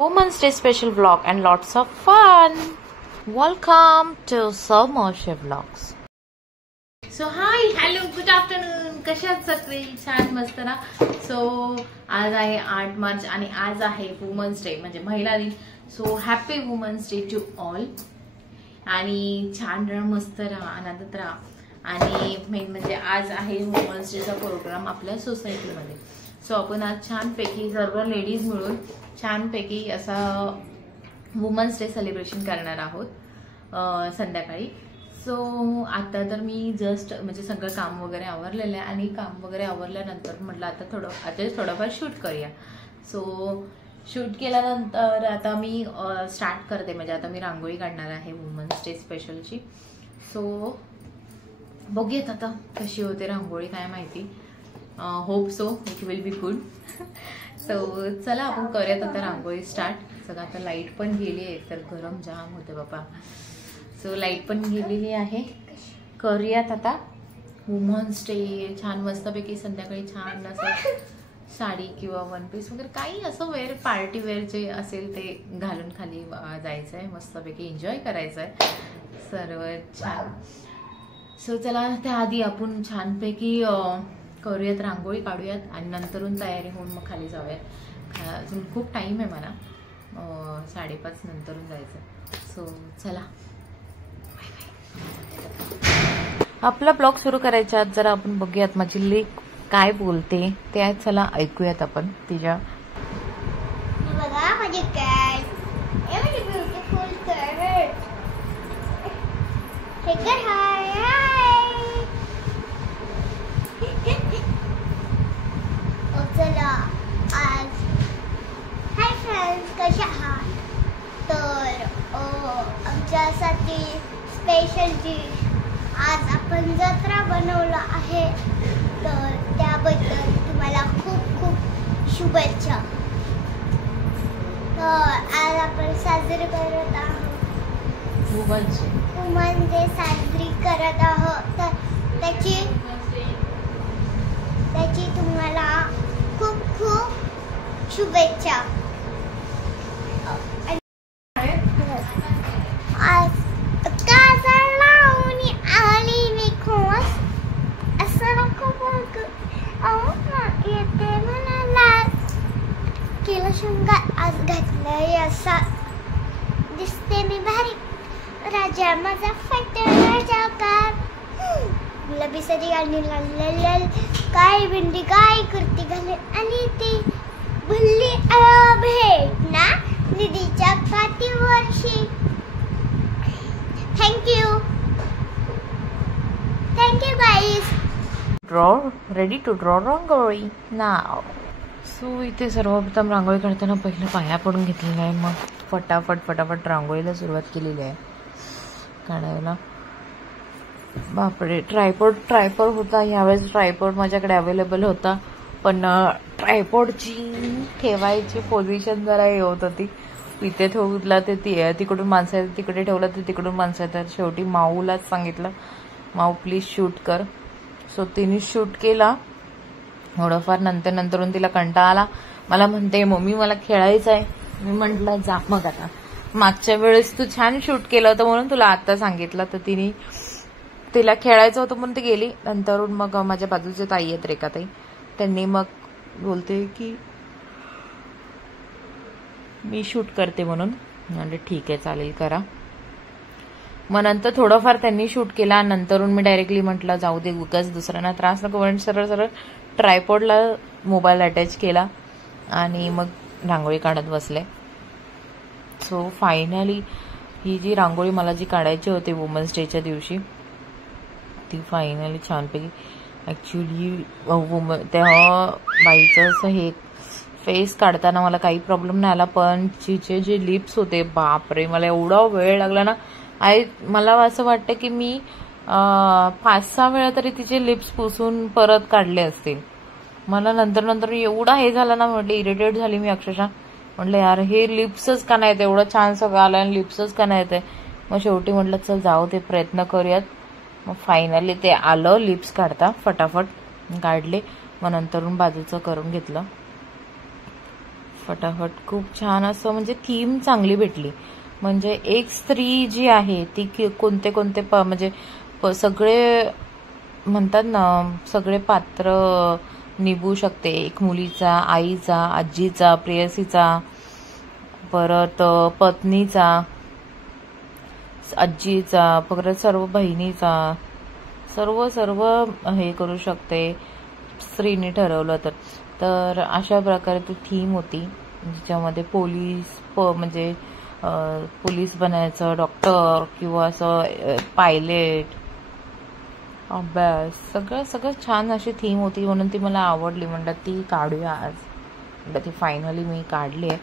Women's Day special vlog and lots of fun. Welcome to Moshe Vlogs. So hi, hello, good afternoon. कशा आहात सगळे? छान मस्त ना. सो आज आहे 8 मार्च आणि आज आहे वुमन्स डे म्हणजे महिला दिन. So happy women's day to all. आणि छान राहा, मस्त राहा, आनंदात राहा. आणि मेन म्हणजे आज आहे वुमन्स डेचा प्रोग्राम आपल्या सोसायटीमध्ये. सो आपण आज छानपैकी सर्व लेडीज मिळून छानपैकी असा वुमन्स डे सेलिब्रेशन करणार आहोत संध्याकाळी. सो आता तर मी जस्ट म्हणजे सगळं काम वगैरे आवरलेलं आहे आणि काम वगैरे आवरल्यानंतर म्हटलं आता थोडंफार शूट करूया. सो शूट केल्यानंतर आता मी स्टार्ट करते. म्हणजे आता मी रांगोळी काढणार आहे वुमन्स डे स्पेशलची. सो बघूयात आता कशी होते रांगोळी, काय माहिती. Hope so it will be good. So चला आपण करूयात आता रांगोळी स्टार्ट. सगळं आता लाईट पण गेली आहे, तर गरम जाम होते बाबा. सो लाईट पण गेलेली आहे. करूयात आता वुमन्स डे. छान मस्तपैकी संध्याकाळी छान असं साडी किंवा वन पीस वगैरे काही असं वेअर, पार्टी वेअर जे असेल ते घालून खाली जायचं आहे, मस्तपैकी एन्जॉय करायचं आहे सर्व छान. सो चला त्याआधी आपण छानपैकी करूयात, रांगोळी काढूयात आणि नंतरून तयारी होऊन मग खाली जाऊयात. अजून खूप टाईम आहे मला, 5:30 नंतरून जायचं. सो चला आपला ब्लॉग सुरू करायच्या आत जरा आपण बघूयात माझी लेक काय बोलते ते. चला ऐकूयात आपण तिच्या. बघा माझी कॅट, एवढी ब्युटिफुल कॅट. हे कर, हाय हाय. चला आज हाय फ्रेंड्स, कशा आहात? तर आमच्यासाठी स्पेशल डिश आज आपण जत्रा बनवलं आहे, तर त्याबद्दल तुम्हाला खूप खूप शुभेच्छा. तर आज आपण साजरी करत आहोत वुमन्स डे साजरी करत आहोत. तर त्याची तुम्हाला खूप खूप शुभेच्छा. आज काजळ लावून आली मी खुश, असं नको बघ येते म्हणाला. केलं शृंगार आज घातलंय असा, दिसते मी भारी. राजा माझा फट राजा कार, गुलाबी सरी आणि लाल काय बिंडी काय कुर्ती घालेल आणि ती भुल्ली भेट ना निधीच्या काठीवरशी. Thank you guys. Ready to draw rangoli नाव. सो इथे सर्वप्रथम रांगोळी काढताना पहिलं पाया पडून घेतलेलं आहे, मग फटाफट रांगोळीला सुरुवात केलेली आहे काढायला. बापरे, ट्रायपॉड होता यावेळेस. ट्रायपॉड माझ्याकडे अवेलेबल होता, पण ट्रायपॉडची ठेवायची पोझिशन जरा हे होत होती. इथे ठेवला ते तिकडून माणसं येतात, तिकडे ठेवलं तर तिकडून माणसं येतात. शेवटी माऊलाच सांगितलं, माऊ प्लीज शूट कर. सो तिने शूट केला थोडंफार. नंतरून तिला कंटाळा आला. मला म्हणते मम्मी मला खेळायचं आहे. मी म्हटलं जा मग. आता मागच्या वेळेस तू छान शूट केलं होतं म्हणून तुला आता सांगितलं. तर तिला खेळायचं होतं म्हणून ती गेली. नंतरून मग माझ्या बाजूचे ताई आहेत रेखाताई, त्यांनी मग बोलते की मी शूट करते म्हणून. म्हणजे ठीक आहे चालेल करा. मग नंतर थोडंफार त्यांनी शूट केला. नंतरून मी डायरेक्टली म्हटलं जाऊ दे, उगाच दुसऱ्यांना त्रास नको म्हणून सरळ ट्रायपॉडला मोबाईल अटॅच केला आणि मग रांगोळी काढत बसले. सो फायनली ही जी रांगोळी मला जी काढायची होती वुमन्स डेच्या दिवशी, ती फायनली छानपैकी. ॲक्च्युली त्या बाईचं असं हे फेस काढताना मला काही प्रॉब्लेम नाही आला, पण तिचे जे लिप्स होते बापरे, मला एवढा वेळ लागला ना. मला असं वाटतं की मी 5-6 वेळा तरी तिचे लिप्स पुसून परत काढले असतील. मला नंतर एवढा हे झाला ना, म्हटलं इरिटेट झाली मी अक्षरशः. म्हटलं यार हे लिप्सच का नाही येते, एवढं छान सगळं आलं आणि लिप्सच का नाही येते. मग शेवटी म्हटलं चल जाऊ ते प्रयत्न करूयात. मग फायनली ते आलं लिप्स काढता, फटाफट काढले. मग नंतरून बाजूचं करून घेतलं. फटाफट खूप छान असं म्हणजे थीम चांगली भेटली. म्हणजे एक स्त्री जी आहे ती कोणते कोणते म्हणजे सगळे म्हणतात ना, सगळे पात्र निभू शकते. एक मुलीचा, आईचा, आजीचा, प्रेयसीचा, परत पत्नीचा, आजीचा, परत सर्व बहिणीचा, सर्व सर्व हे करू शकते स्त्रीने ठरवलं तर अशा प्रकारे ती थीम होती, ज्याच्यामध्ये म्हणजे पोलीस बनायचं, डॉक्टर किंवा असं पायलट, अभ्यास, सगळं छान अशी थीम होती. म्हणून ती मला आवडली. म्हणलं ती काढूया आज. म्हणलं ती फायनली मी काढली आहे.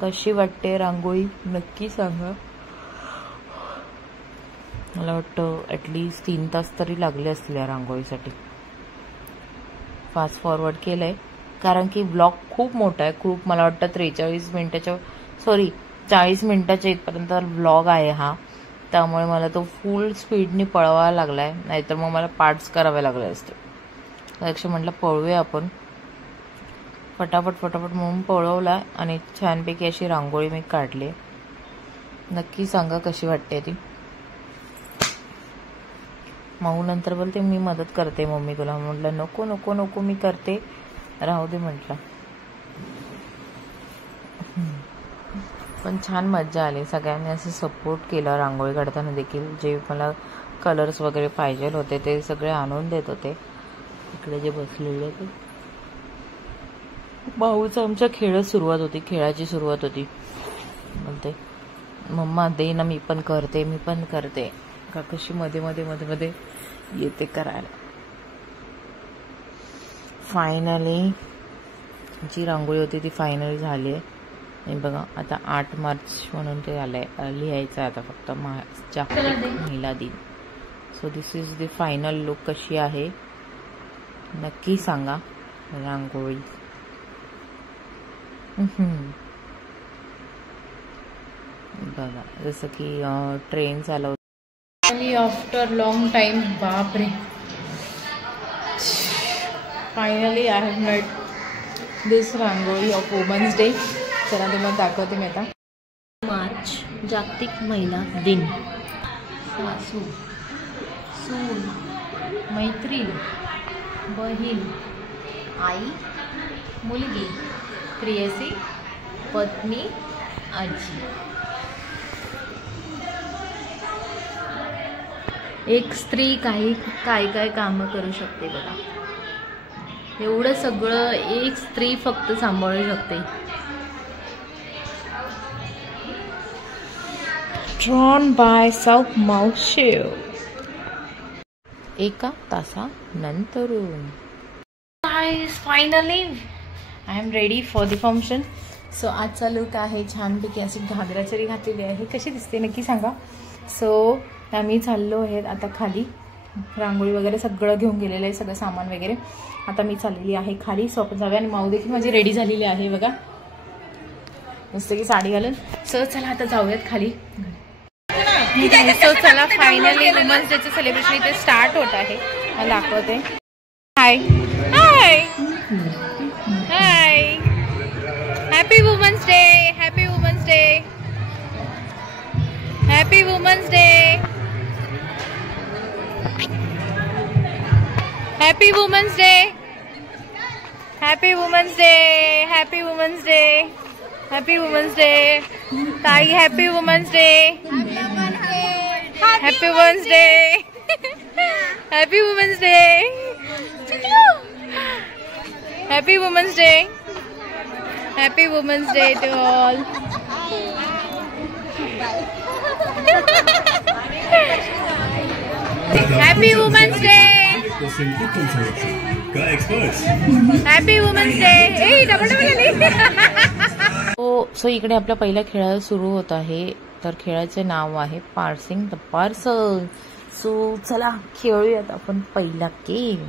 कशी वाटते रांगोळी नक्की सांगा. मला वाटतं ॲटलिस्ट 3 तास तरी लागले असतील या रांगोळीसाठी. फास्ट फॉरवर्ड केलंय कारण की ब्लॉग खूप मोठा आहे. खूप मला वाटतं 40 मिनिटाच्या इथपर्यंत ब्लॉग आहे हा. त्यामुळे मला तो फुल स्पीडनी पळवायला लागलाय, नाहीतर मग मला पार्ट्स करावे लागले असते. त्यापेक्षा म्हटलं पळवूया आपण. फटाफट म्हणून पळवला आणि छानपैकी अशी रांगोळी मी काढली. नक्की सांगा कशी वाटते ती. मऊ नंतर बोलते मी मदत करते मम्मी तुला. म्हटलं नको नको नको मी करते, राहू दे म्हटलं. पण छान मज्जा आली. सगळ्यांनी असं सपोर्ट केला रांगोळी काढताना देखील. जे मला कलर्स वगैरे पाहिजे होते ते सगळे आणून देत होते. इकडे जे बसलेले ते भाऊचं आमच्या खेळाची सुरुवात होती. म्हणते मम्मा दे ना, मी पण करते का कशी मध्ये येते करायला. फायनली जी रांगोळी होती ती फायनली झाली आहे. आणि बघा आता 8 मार्च म्हणून ते आलंय, लिहायचं आता फक्त जागतिक महिला दिन. So this is the final look. कशी आहे नक्की सांगा रांगोळी. बघा जसं की ट्रेन चालवतो. आफ्टर लॉंग टाइम, बापरे, finally I have made this rangoli of women's day. चला तुम्हाला दाखवते मी आता. मार्च जागतिक महिला दिन. सासू, सून, मैत्रीण, बहीण, आई, मुलगी, प्रेयसी, पत्नी, आजी. एक स्त्री काय कामं करू शकते बघा. एवढं सगळं एक स्त्री फक्त सांभाळू शकते. Drawn by सौमौशिव. 1 तासानंतरून. Guys, finally I am ready for the function. So आजचा लुक आहे छानपैकी अशी घागरा चरी घातलेली आहे. कशी दिसते नक्की सांगा. सो आम्ही चाललो आहेत आता खाली. रांगोळी वगैरे सगळं घेऊन गेलेलं आहे, सगळं सामान वगैरे. आता मी चाललेली आहे खाली. सो आपण जाऊया. आणि माऊ देखील माझी रेडी झालेली आहे बघा, मस्त की साडी घालून. सो चला आता जाऊयात खाली. सो चला फायनली वुमन्स डेचं सेलिब्रेशन इथे स्टार्ट होत आहे. मला दाखवते. Hi hi hi, happy women's day, happy women's day, happy women's day, happy women's day, happy women's day, happy women's day, happy women's day. ताई happy women's day, happy women's day, happy women's day, happy women's day, happy women's day to all. Happy women's day, happy women's day. Double so इकडे आपला पहिला खेळ सुरू होत आहे. तर खेळाचे नाव आहे पार्सिंग द पार्सल. सो चला खेळूयात आपण पहिला गेम.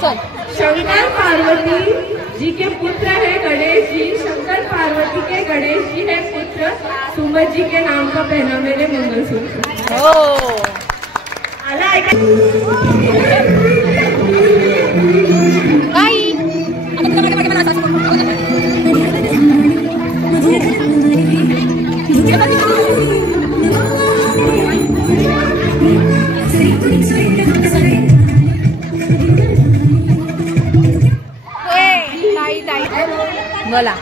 शंकर पार्वती जी के पुत्र है गणेश जी, शंकर पार्वती के गणेश जी है पुत्र, सुमत जी के नाम का पहना मेरे मंगलसूत्र। आला बोला.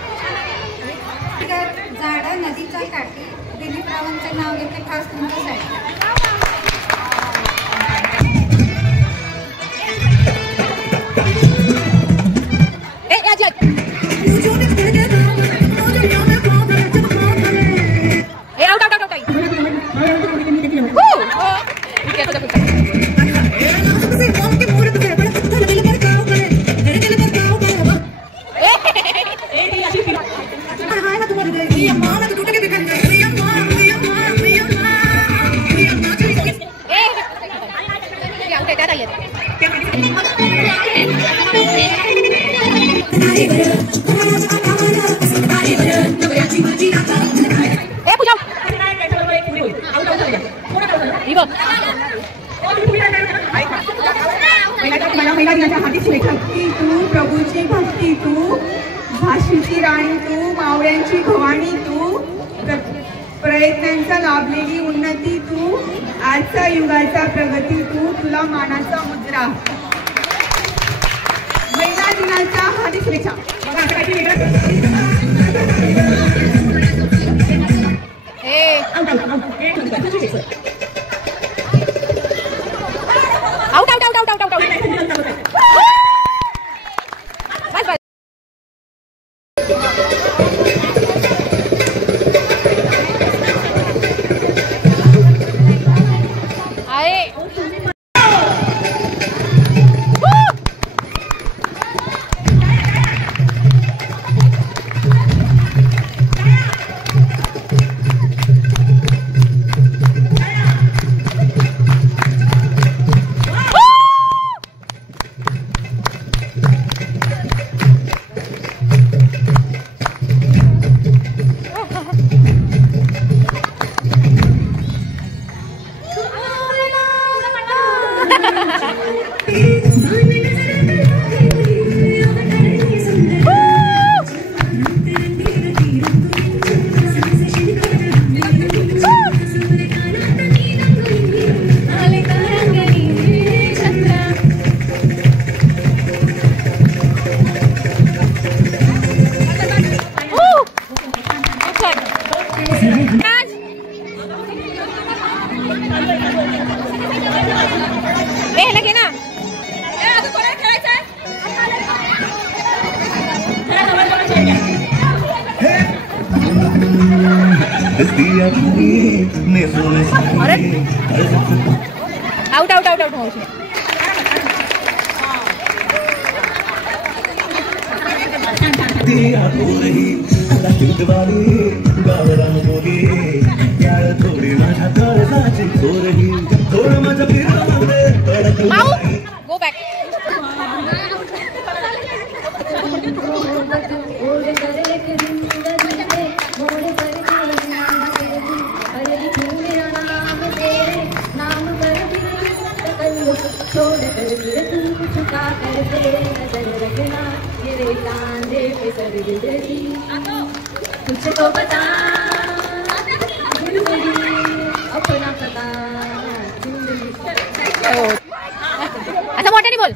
झाडं नदीच्या काठी दिलीप रावांचं नाव घेतले खास तुमच्यासाठी. तू प्रभूची भक्ती, तू झाशीची राणी, तू मावळ्यांची भवानी, तू प्रयत्नांचा लाभलेली उन्नती, तू आजचा युगाचा प्रगती, तू तुला मानाचा मुद्रा. महिला दिनाच्या हार्दिक शुभेच्छा. आउट आउट आउट आउट मावशी. Go back. तुझको बता अपना पता. आता मोठ्याने बोल.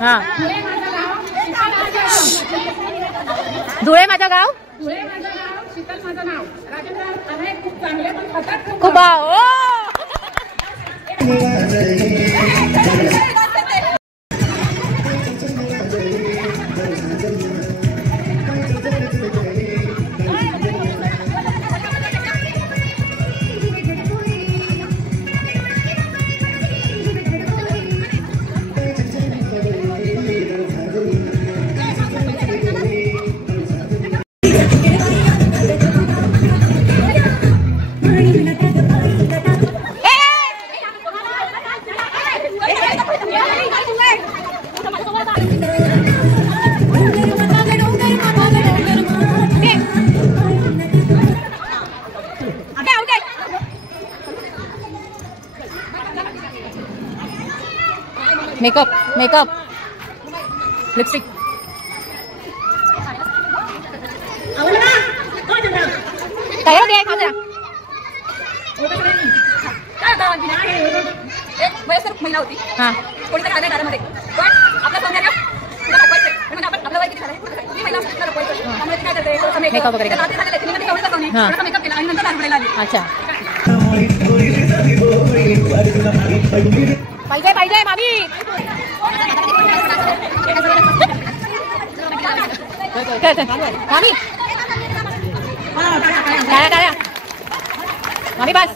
हा. धुळे माझं गाव. शीतल माझं नाव. राजेंद्र आहे खूप चांगले पण खातात खूप. मेकअप लिपस्टिक तयार होते वयस्कर महिला होती हां कोणीतरी आल्या दारामध्ये पण आपलं सौंदर्य दाखवायचं म्हणजे आपण आपलं वय किती झालं ती महिला दाखवायचं त्यामुळे ती काय करते मेकअप वगैरे मेकअप केला आणि नंतर दाखवायला आली अच्छा पाहिजे पाहिजे मामी मामी टाळ्या टाळ्या मामी बस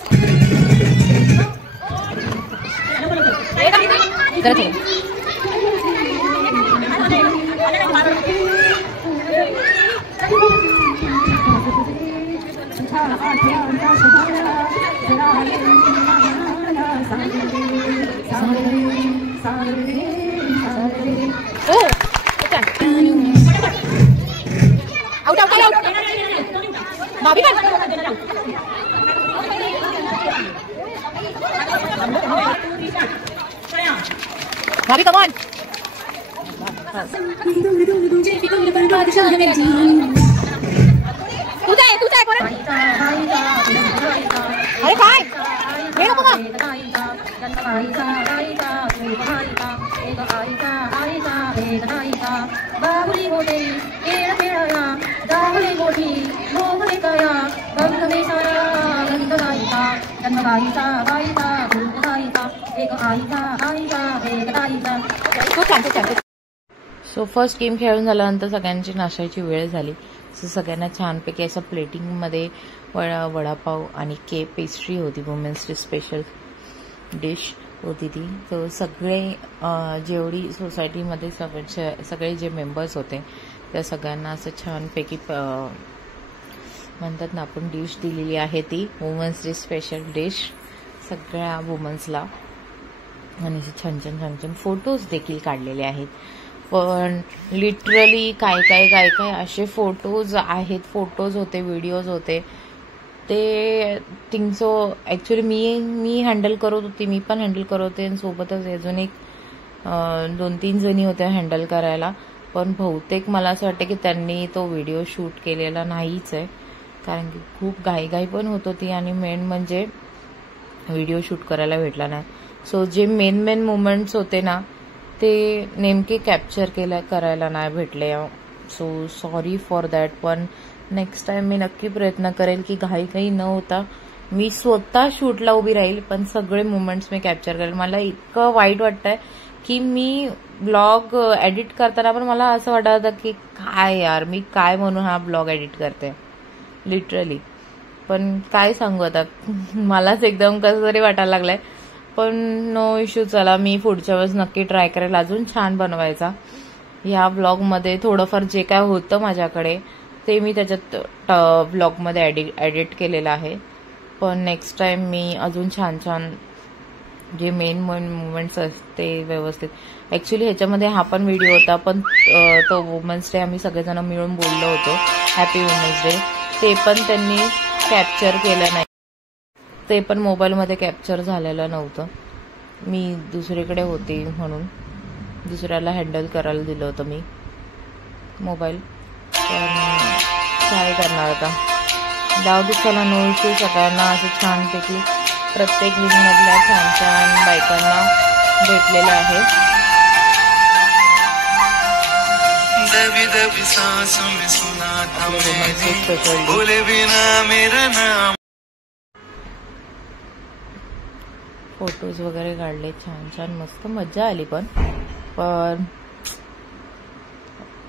आउट आउट आउट मामी बस भाभी कम ऑन तुझा आहे कोण अरे काय हे नको का सो फर्स्ट गेम खेळून झाल्यानंतर सगळ्यांची नाश्त्याची वेळ झाली. सो सगळ्यांना छानपैकी असं प्लेटिंगमध्ये वडापाव आणि केक पेस्ट्री होती. वुमेन्स डे स्पेशल डिश होती ती. तर सगळे जेवढी सोसायटीमध्ये सगळे जे मेंबर्स होते त्या सगळ्यांना असं छानपैकी म्हणतात ना आपण डिश दिलेली आहे ती वुमेन्स डे स्पेशल डिश सगळ्या वुमन्सला. आणि छान छान छान छान फोटोज देखील काढलेले आहेत. पण लिटरली काय काय काय काय असे फोटोज आहेत, फोटोज होते, व्हिडिओज होते. ते थिंगसो ॲक्च्युली मी हँडल करत होती, मी पण हँडल करत होते आणि सोबतच अजून एक 2-3 जणी होत्या हँडल करायला. पण बहुतेक मला असं वाटतं की त्यांनी तो व्हिडिओ शूट केलेला नाहीच आहे, कारण की खूप घाईघाई पण होत होती आणि मेन म्हणजे व्हिडिओ शूट करायला भेटला नाही. सो जे मेन मुमेंट्स होते ना ते नेमके कॅप्चर करायला नाही भेटले. So sorry for that. पण नेक्स्ट टाइम मी नक्की प्रयत्न करेल की घाई न होता मी स्वतः शूटला उभी राहील पण सगळे मुमेंट्स मी कॅप्चर करेल. मला इतकं वाईट वाटतंय की मी ब्लॉग एडिट करताना पण मला असं वाटत होतं की काय यार मी काय म्हणून हा ब्लॉग एडिट करते लिटरली. पण काय सांगू आता मलाच एकदम कसं तरी वाटायला लागलंय. पण नो इश्यू. चला मी पुढच्या वेळेस नक्की ट्राय करेल अजून छान बनवायचा. ह्या ब्लॉगमध्ये थोडंफार जे काय होतं माझ्याकडे ते मी त्याच्यात ब्लॉगमध्ये एडिट केलेलं आहे. पण नेक्स्ट टाइम मी अजून छान छान जे मेन मुवमेंट्स असते व्यवस्थित. ॲक्च्युली ह्याच्यामध्ये हा पण व्हिडिओ होता पण तो वुमन्स डे आम्ही सगळेजण मिळून बोललो होतो हॅपी वुमन्स डे. ते पण त्यांनी कॅप्चर केलं नाही, ते पण मोबाईलमध्ये कॅप्चर झालेलं नव्हतं. मी दुसरीकडे होते म्हणून दुसऱ्याला हँडल करायला दिलं होतं मी मोबाईल. पण काय करणार आता जाऊ दे. चला नो इश्यू. सगळ्यांना असं छानपैकी प्रत्येक विंगमधल्या छान छान बायकांना भेटलेलं आहे. फोटोज वगैरे काढले छान छान मस्त मजा आली. पण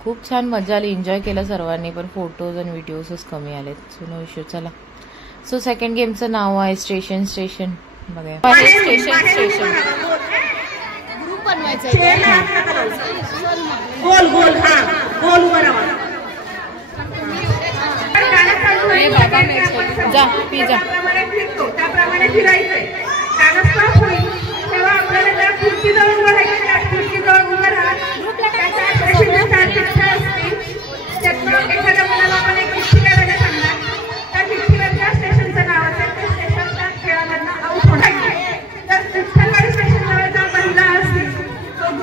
खूप छान मजा आली, एन्जॉय केलं सर्वांनी. पण फोटोज आणि व्हिडिओजच कमी आलेत. So no issue. चला सो सेकंड गेमचं नाव आहे स्टेशन बघा. स्टेशन ग्रुप बनवायचा गोल गोल हा गोल बरोबर जा पिझ्झा त्याप्रमाणे फिरायचंय. स्टॉप होईल तेव्हा आपल्याला त्या खुर्चीजवळ उभं राहायचं. त्या खुर्चीजवळ उभं राहा. त्यातनं एखाद्या मुलाला आपण एक चिठ्ठी करायला सांगणार. त्या चिठ्ठीवरच्या स्टेशनचं नाव असेल त्या स्टेशनच्या खेळामधनं आऊट होणार. तर विठ्ठलवाडी स्टेशनजवळ जर महिला असतील तो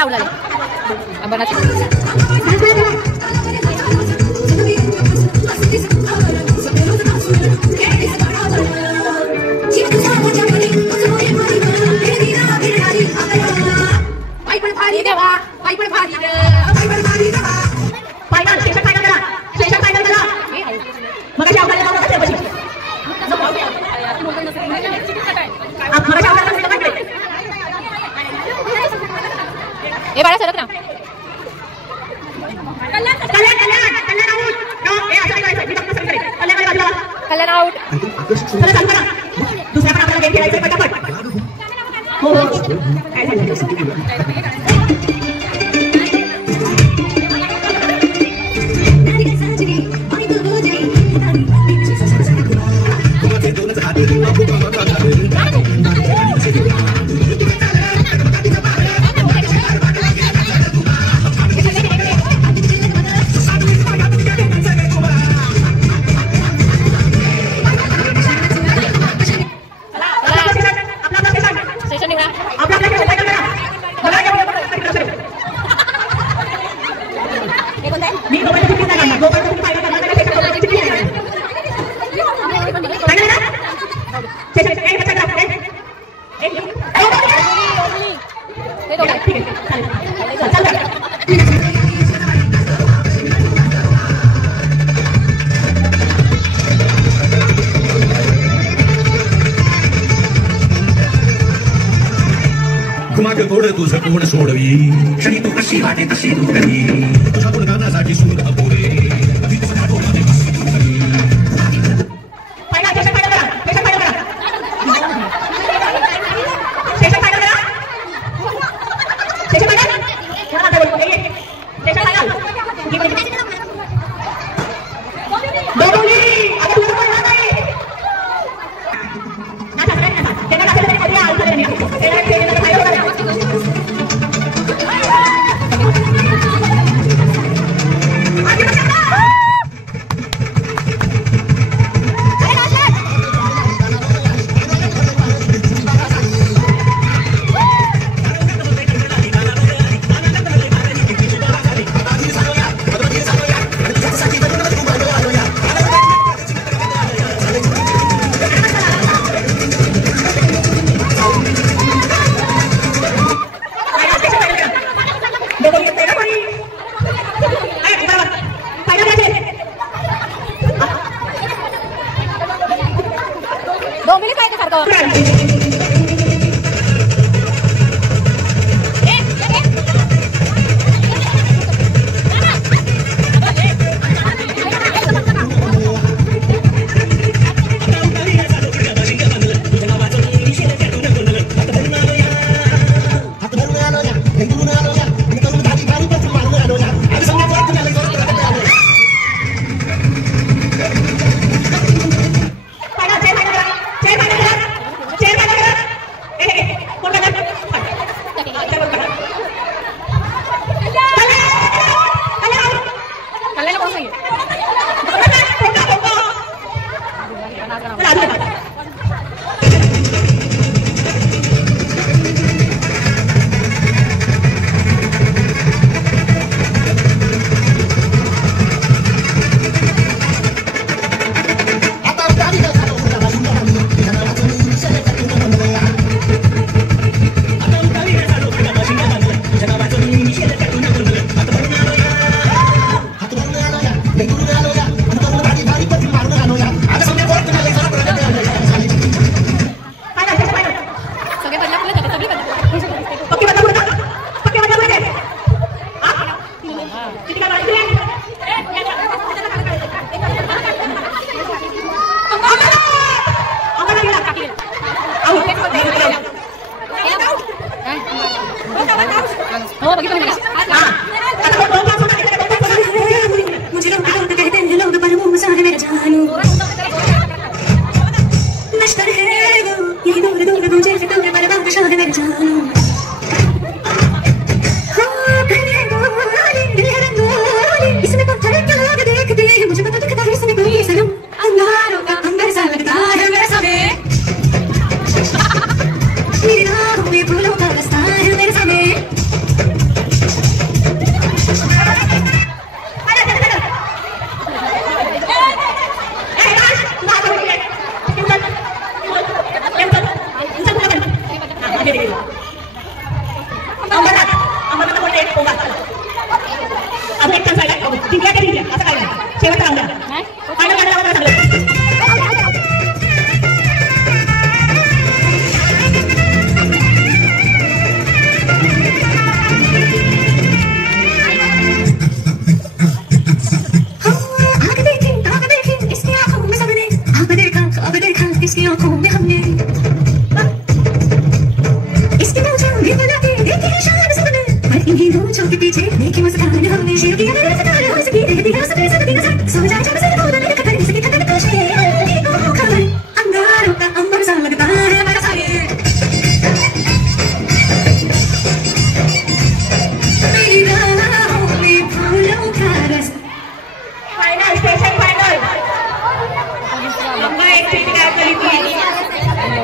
आउट झाले. ए बाळा सरक ना. कल्याण आउट. दुसऱ्या पण आपल्याला गेम खेळायचं पटापट. हो माझं गोड तुझं कोण सोडवी क्षणी तू कशी वाटे तशी तू करी तुझ्या गुणगानासाठी सूर अपुरे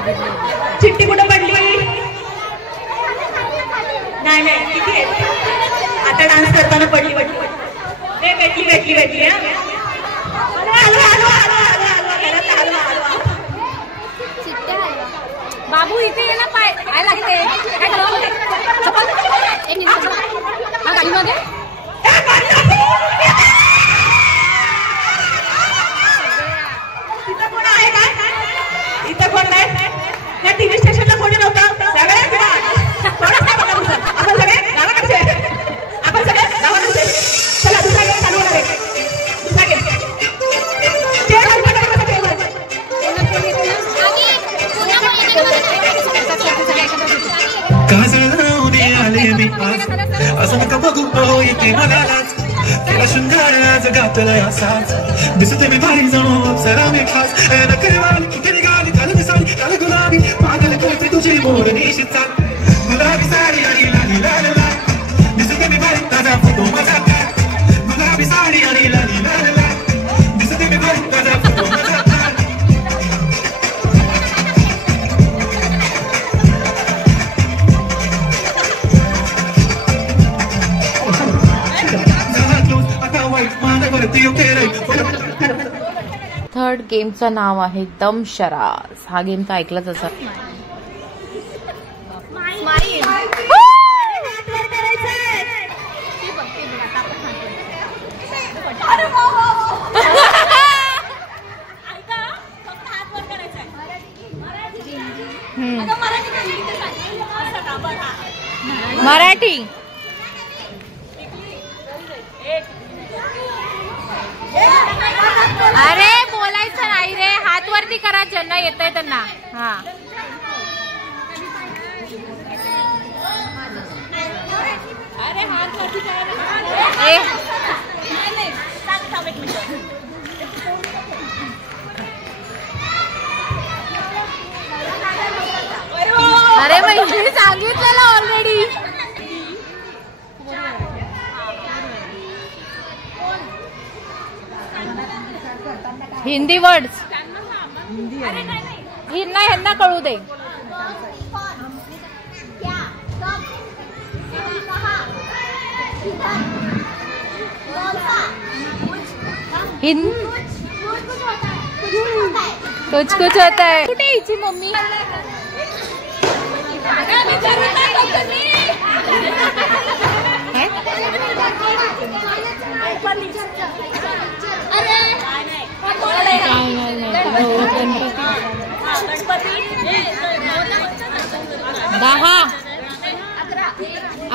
चिट्टी कुठं पडली? नाही नाही किती आहे? आता डान्स करताना पडली भेटली बाबू इथे ये ना, पाय काय लागते गाडीमध्ये. इथं कोण नाही? या टीव्ही स्टेशनला कोणी नव्हतं. चला दुसरा गेम चालू होणार आहे. दुसरा गेम काजळावणे आले मी आज, असं नका बघू येते मलाच. त्याला शृंगार आज घातला असाच, दिसते मी भारी जणू अप्सरा मी खास. नकरवाली कुठे निघाली काल दिसाली काल गुलाबी, पागल करते तुझी मोर निशिचा. गुलाबी साडी आणि लाली लाल लाल, दिसते मी भारी ताजा फोटो माझा काय. गुलाबी साडी आणि लाली लाल लाल, दिसते मी भारी ताजा फोटो माझा काय. थर्ड गेमचं नाव आहे दमशराज. हा गेम तर ऐकलाच असा. मराठी. अरे बोलायचं नाही रे, हात वरती करा ज्यांना येतंय त्यांना. हा अरे हात वरती करा. अरे म्हणजे सांगितलेलं ऑलरेडी. हिंदी वर्ड्स ह्यांना कळू दे. कुछ कुछ होता है. कुठे हिची मम्मी? दहा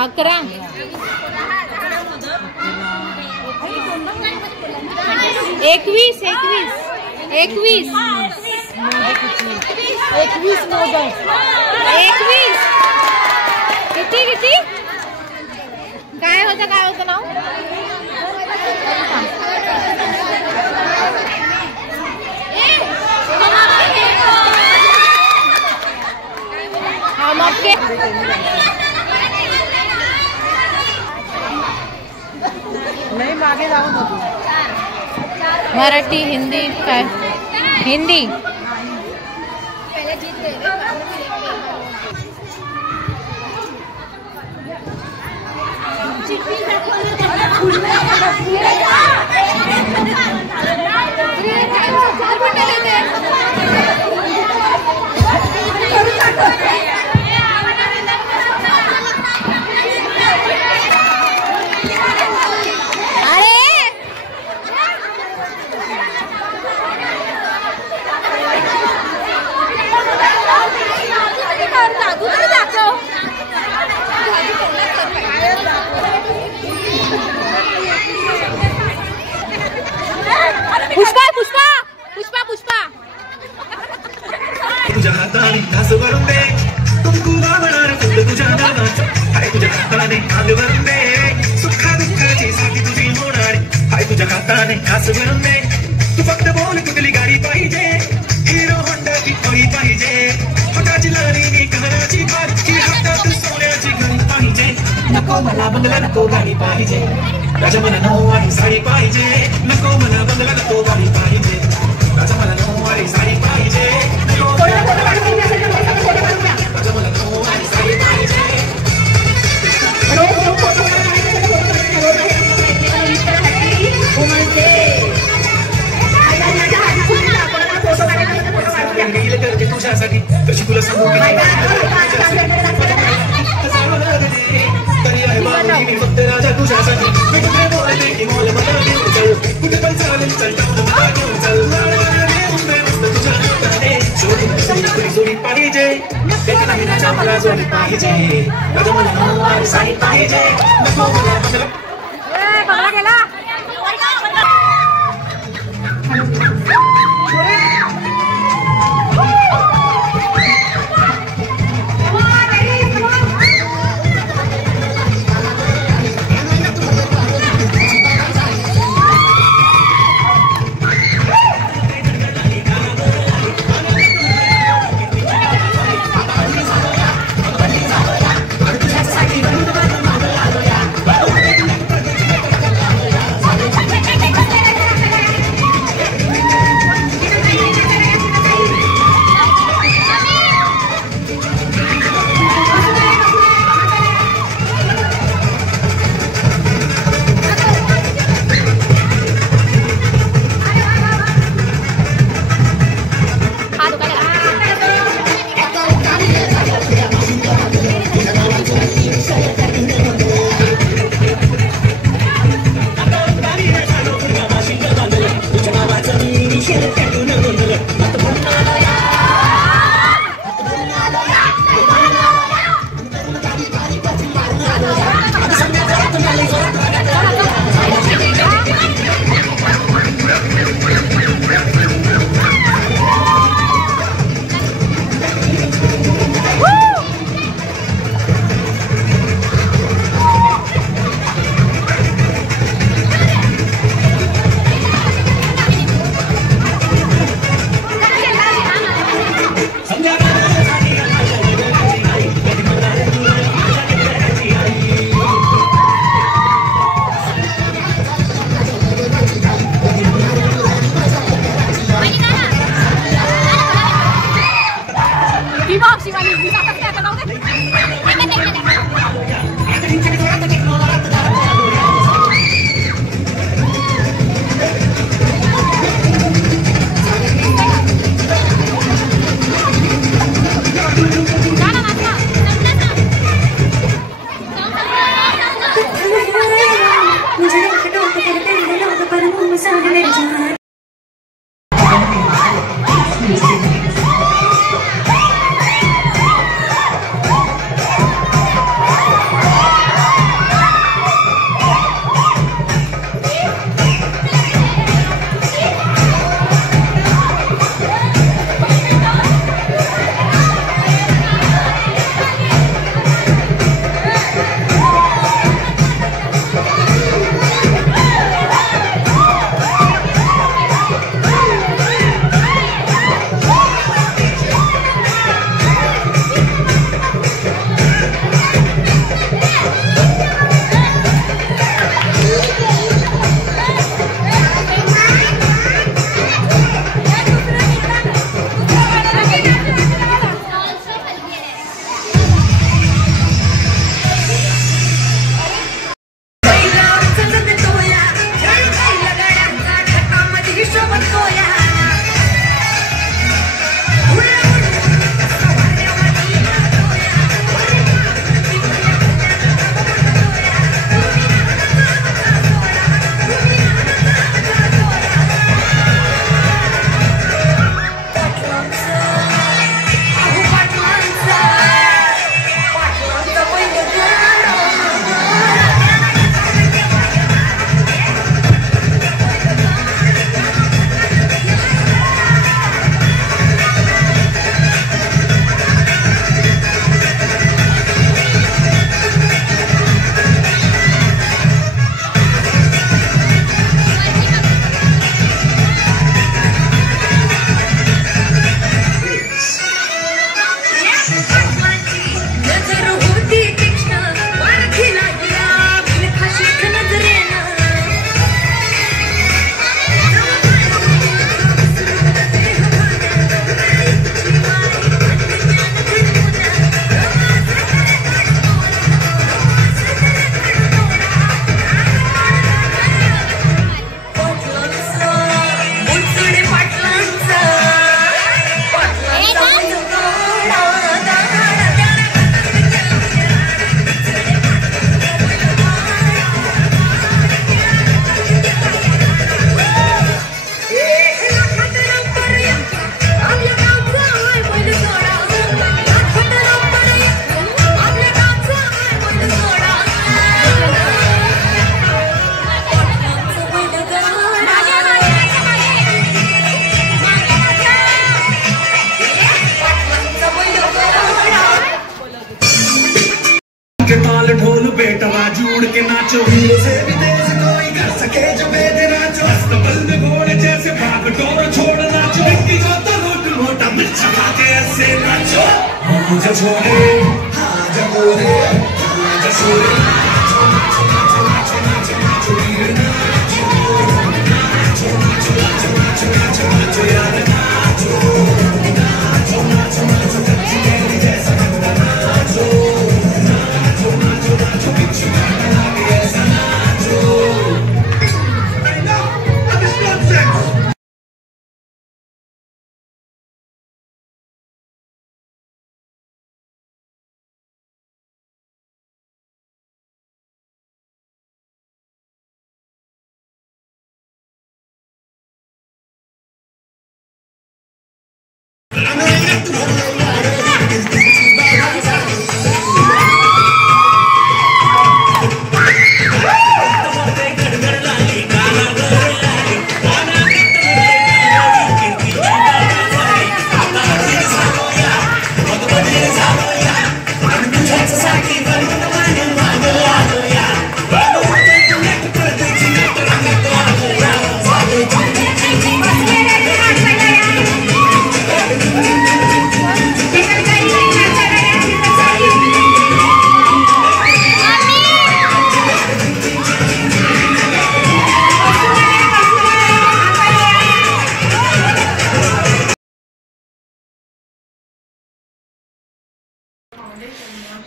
11 21 किती किती काय होतं नाव? नाही मागे जाऊन मराठी हिंदी काय? हिंदी. पुष्पा पुष्पा पुष्पा पुष्पा तुझ्या हाताने घास भरून दे, कुंकू लावणार फुल तुझ्या नावाचं. हाय तुझ्या हाताने घास भरून दे, सुखा दुःखाची साथी तुझी होणार. हाय तुझ्या हाताने घास भरून दे, तू फक्त बोल कुठली गाडी पाहिजे. हिरो होंडाची थोडी पाहिजे, हाताची लाडी मी घराची बारकी, हातात सोन्याची घडी पाहिजे. नको मला बंगला नको गाडी पाहिजे, राजा मला नऊवारी साडी पाहिजे. नको मला बंगला नको गाडी पाहिजे, राजा मला नऊवारी साडी पाहिजे. तुझ्यासाठी तुझ्यासाठी कशी तुला सांगू तरी आहे बाहुली मी फक्त राजा तुझ्यासाठी मी कुठे बोलते की मोल मला घेऊन चल कुठे पण चालेल चल मला घेऊन चल तुझ्या हाताने जोडी पाहिजे नाही राजा मला जोडी पाहिजे राजा मला नऊवारी साडी पाहिजे नको मला गेला के ऐसे नाचो मुझे छोड़े आजा बोले आजा छोड़े नाचो नाचो नाचो नाचो नाचो नाचो वीर नाचो नाचो नाचो नाचो नाचो नाचो नाचो यार नाचो नाचो नाचो नाचो कच्ची कैरी जैसा बंदा नाचो नाचो नाचो नाचो बिच्छू गाना लगे ऐसा नाचो।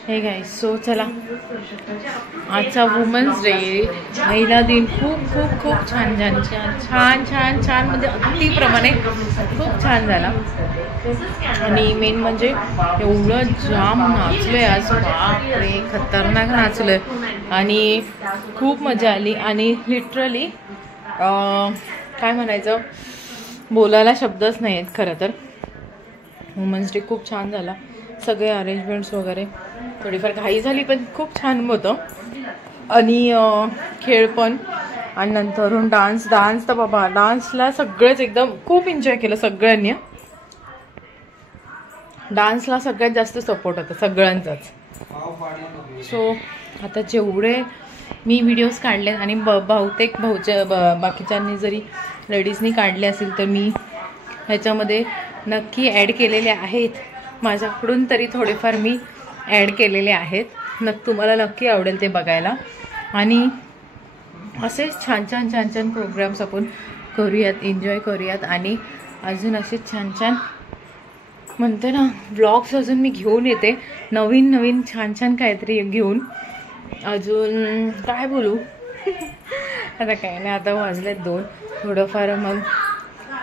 हे गाईज, सो चला, आजचा वुमन्स डे, महिला दिन खूप खूप खूप छान छान छान छान छान छान म्हणजे अतिप्रमाणे खूप छान झाला. आणि मेन म्हणजे एवढं जाम नाचलोय आज, बापरे खतरनाक नाचलोय आणि खूप मजा आली. आणि लिटरली काय म्हणायचं, बोलायला शब्दच नाही आहेत खरं तर. वुमन्स डे खूप छान झाला, सगळे अरेंजमेंट्स वगैरे, थोडीफार घाई झाली पण खूप छान होतं. आणि खेळ पण, आणि नंतरून डान्स तर बाबा डान्सला सगळेच एकदम खूप एन्जॉय केलं सगळ्यांनी. डान्सला सगळ्यात जास्त सपोर्ट होता सगळ्यांचाच. सो आता जेवढे मी व्हिडिओज काढले आणि बहुतेक बाकीच्यांनी जरी लेडीजनी काढले असेल तर मी ह्याच्यामध्ये नक्की ॲड केलेले आहेत. माझ्याकडून तरी थोडेफार मी ॲड केलेले आहेत. तुम्हाला नक्की आवडेल ते बघायला. आणि असेच छान छान छान छान प्रोग्राम्स आपण करूयात, एन्जॉय करूयात. आणि अजून असेच छान छान म्हणते ना व्लॉग्स अजून मी घेऊन येते, नवीन नवीन छान छान काहीतरी घेऊन. अजून काय बोलू आता काय नाही, आता वाजलेत 2, थोडंफार मग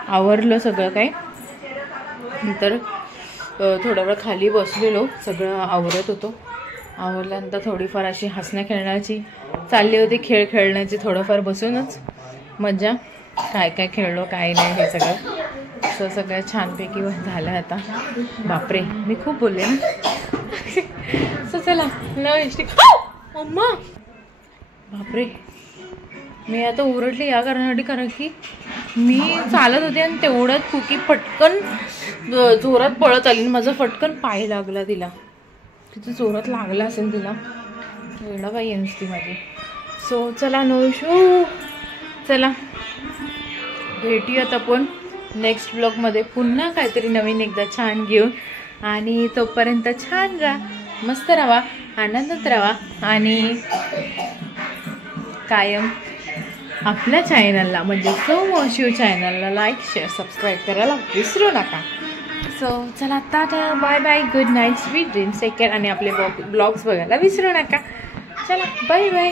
आवरलं सगळं काय. नंतर थोडा वेळ खाली बसलेलो, सगळं आवरत होतो. आवरल्यानंतर थोडीफार अशी हसण्या खेळण्याची चालली होती, खेळ खेळण्याची थोडंफार बसूनच मजा, काय काय खेळलो काय नाही हे सगळं. सगळं छानपैकी झालं आता. बापरे मी खूप बोलले ना. सो चला अम्मा, बापरे मी आता ओरडले या कारणासाठी, कारण की मी चालत होते आणि तेवढ्यात कुकी पटकन जोरात पळत आली, माझा फटकन पाय लागला तिला. किती जोरात लागला असेल तिला, एवढा बाई नसती माझी. सो चला नोशू, चला भेटूयात आपण नेक्स्ट ब्लॉगमध्ये पुन्हा काहीतरी नवीन एकदा छान घेऊन. आणि तोपर्यंत छान राहा, मस्त राहा, आनंदात राहा. आणि कायम आपल्या चॅनलला म्हणजे सौमोशिव चॅनलला लाईक, शेअर, सबस्क्राईब करायला विसरू नका. सो चला टाटा, bye bye, good night, sweet dreams, take care. आणि आपले ब्लॉग्स बघायला विसरू नका. चला bye bye,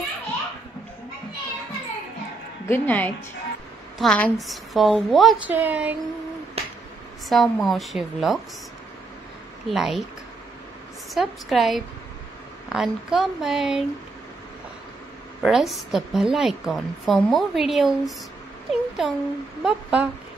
good night. Thanks for watching Soumoshiv vlogs. Like, subscribe and comment. Press the bell icon for more videos. Ding dong. Bye bye.